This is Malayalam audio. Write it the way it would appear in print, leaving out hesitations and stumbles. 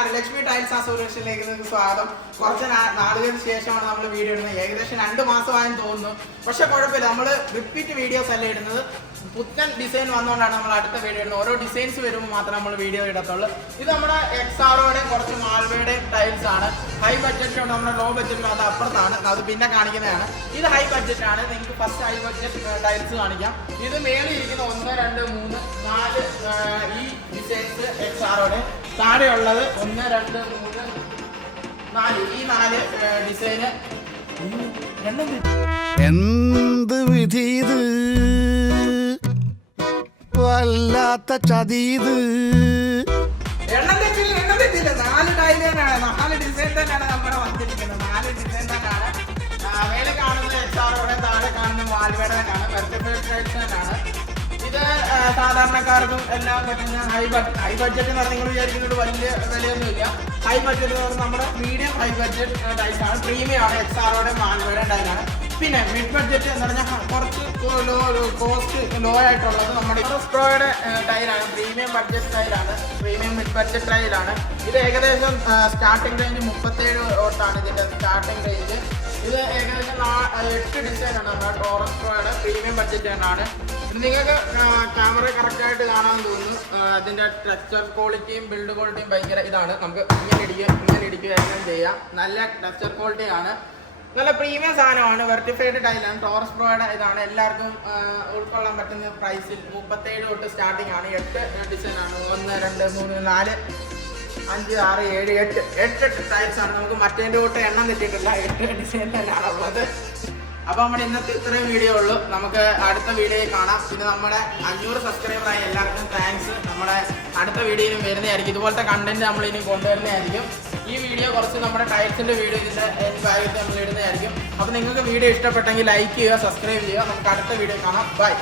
നമസ്കാരം, ലക്ഷ്മി ടൈൽസ് അസോസിയേഷനിലേക്ക് നിങ്ങൾക്ക് സ്വാഗതം. കുറച്ച് നാളുകൾക്ക് ശേഷമാണ് നമ്മൾ വീഡിയോ ഇടുന്നത്. ഏകദേശം 2 മാസമായെന്ന് തോന്നുന്നു. പക്ഷെ കുഴപ്പമില്ല, നമ്മൾ റിപ്പീറ്റ് വീഡിയോസ് അല്ല ഇടുന്നത്. പുത്തൻ ഡിസൈൻ വന്നുകൊണ്ടാണ് നമ്മൾ അടുത്ത വീഡിയോ ഇടുന്നത്. ഓരോ ഡിസൈൻസ് വരുമ്പോൾ മാത്രമേ നമ്മൾ വീഡിയോ ഇടത്തുള്ളൂ. ഇത് നമ്മുടെ എക്സാറോയുടെ കുറച്ച് മാൾവയുടെ ടൈൽസ് ആണ്. ഹൈ ബഡ്ജറ്റിലുണ്ട്, നമ്മുടെ ലോ ബഡ്ജറ്റിലും അത് അപ്പുറത്താണ്, അത് പിന്നെ കാണിക്കുന്നതാണ്. ഇത് ഹൈ ബഡ്ജറ്റ് ആണ്. നിങ്ങൾക്ക് ഫസ്റ്റ് ഹൈ ബഡ്ജറ്റ് ടൈൽസ് കാണിക്കാം. ഇത് മേളിൽ ഇരിക്കുന്ന 1, 2, 3, 4 ഈ ഡിസൈൻസ് എക്സാറോയുടെ. താഴെയുള്ളത് 1, 2, 3, 4 ഈ 4 ഡിസൈന്. എന്ത് വിധീത് വല്ലാത്ത ചതീത്. എണ്ണം തെറ്റില്ല. 4 ടൈൽ തന്നെയാണ്, 4 ഡിസൈൻ തന്നെയാണ് നമ്മുടെ വന്നിരിക്കുന്നത്. 4 ഡിസൈൻ തന്നെയാണ്. മേലെ കാണുന്നത് എക്സാറോയുടെ, താഴെ കാണുന്ന മാൽവേയുടെ തന്നെയാണ്. വെർട്ടിഫൈഡ് ടൈൽസ് തന്നെയാണ്. ഇത് സാധാരണക്കാർക്കും എല്ലാം പറ്റുന്ന ഹൈ ബഡ്ജറ്റ് എന്ന് പറഞ്ഞാൽ നിങ്ങൾ വിചാരിക്കുന്നത് വലിയ വിലയൊന്നുമില്ല. ഹൈ ബഡ്ജറ്റ് എന്ന് പറഞ്ഞാൽ നമ്മുടെ മീഡിയം ഹൈ ബഡ്ജറ്റ് ടൈൽസാണ്. പ്രീമിയം ആണ്. എക്സാറോയുടെ മാൽവേയുടെ ടൈലാണ്. പിന്നെ മിഡ് ബഡ്ജറ്റ് എന്ന് പറഞ്ഞാൽ കുറച്ച് കോസ്റ്റ് ലോ ആയിട്ടുള്ളത് നമ്മുടെ പ്രോയുടെ ടൈലാണ്. പ്രീമിയം ബഡ്ജറ്റ് ടൈലാണ്. പ്രീമിയം മിഡ് ബഡ്ജറ്റ് ടൈലാണ്. ഇത് ഏകദേശം സ്റ്റാർട്ടിംഗ് റേഞ്ച് 37 തൊട്ടാണ് ഇതിൻ്റെ സ്റ്റാർട്ടിംഗ് റേഞ്ച്. ഇത് ഏകദേശം 8 ഡിസൈൻ ആണ് നമ്മുടെ ടോറസ് പ്രോയുടെ പ്രീമിയം ബഡ്ജറ്റ് തന്നെയാണ്. ഇത് നിങ്ങൾക്ക് ക്യാമറ കറക്റ്റായിട്ട് കാണാമെന്ന് തോന്നുന്നു. അതിൻ്റെ ടെക്സ്ചർ ക്വാളിറ്റിയും ബിൽഡ് ക്വാളിറ്റിയും ഭയങ്കര ഇതാണ്. നമുക്ക് ഇങ്ങനെ ഇടിക്കുക എല്ലാം ചെയ്യാം. നല്ല ടെക്സ്ചർ ക്വാളിറ്റിയാണ്. നല്ല പ്രീമിയം സാധനമാണ്. വെർട്ടിഫൈഡ് ടൈലാണ്. ടോറസ് പ്രോയുടെ ഇതാണ്. എല്ലാവർക്കും ഉൾക്കൊള്ളാൻ പറ്റുന്ന പ്രൈസിൽ 37 തൊട്ട് സ്റ്റാർട്ടിംഗ് ആണ്. 8 ഡിസൈനാണ്. 1, 2, 3, 4, 5, 6, 7, 8 ടൈൽസ് ആണ്. നമുക്ക് മറ്റേൻ്റെ തൊട്ട് എണ്ണം തെറ്റിയിട്ടില്ല. 8 ഡിസൈൻ തന്നെയാണ് ഉള്ളത്. അപ്പോൾ നമ്മുടെ ഇന്നത്തെ ഇത്രയും വീഡിയോ ഉള്ളൂ. നമുക്ക് അടുത്ത വീഡിയോയിൽ കാണാം. പിന്നെ നമ്മുടെ 500 സബ്സ്ക്രൈബറായി എല്ലാവർക്കും താങ്ക്സ്. നമ്മുടെ അടുത്ത വീഡിയോയിലും വരുന്നതായിരിക്കും. ഇതുപോലത്തെ കണ്ടന്റ് നമ്മൾ ഇനി കൊണ്ടുവരുന്നതായിരിക്കും. ഈ വീഡിയോ കുറച്ച് നമ്മുടെ ടൈൽസിൻ്റെ വീഡിയോ ഇതിൻ്റെ ഭാഗത്ത് നമ്മൾ ഇടുന്നതായിരിക്കും. അപ്പോൾ നിങ്ങൾക്ക് വീഡിയോ ഇഷ്ടപ്പെട്ടെങ്കിൽ ലൈക്ക് ചെയ്യുക, സബ്സ്ക്രൈബ് ചെയ്യുക. നമുക്ക് അടുത്ത വീഡിയോ കാണാം. ബൈ.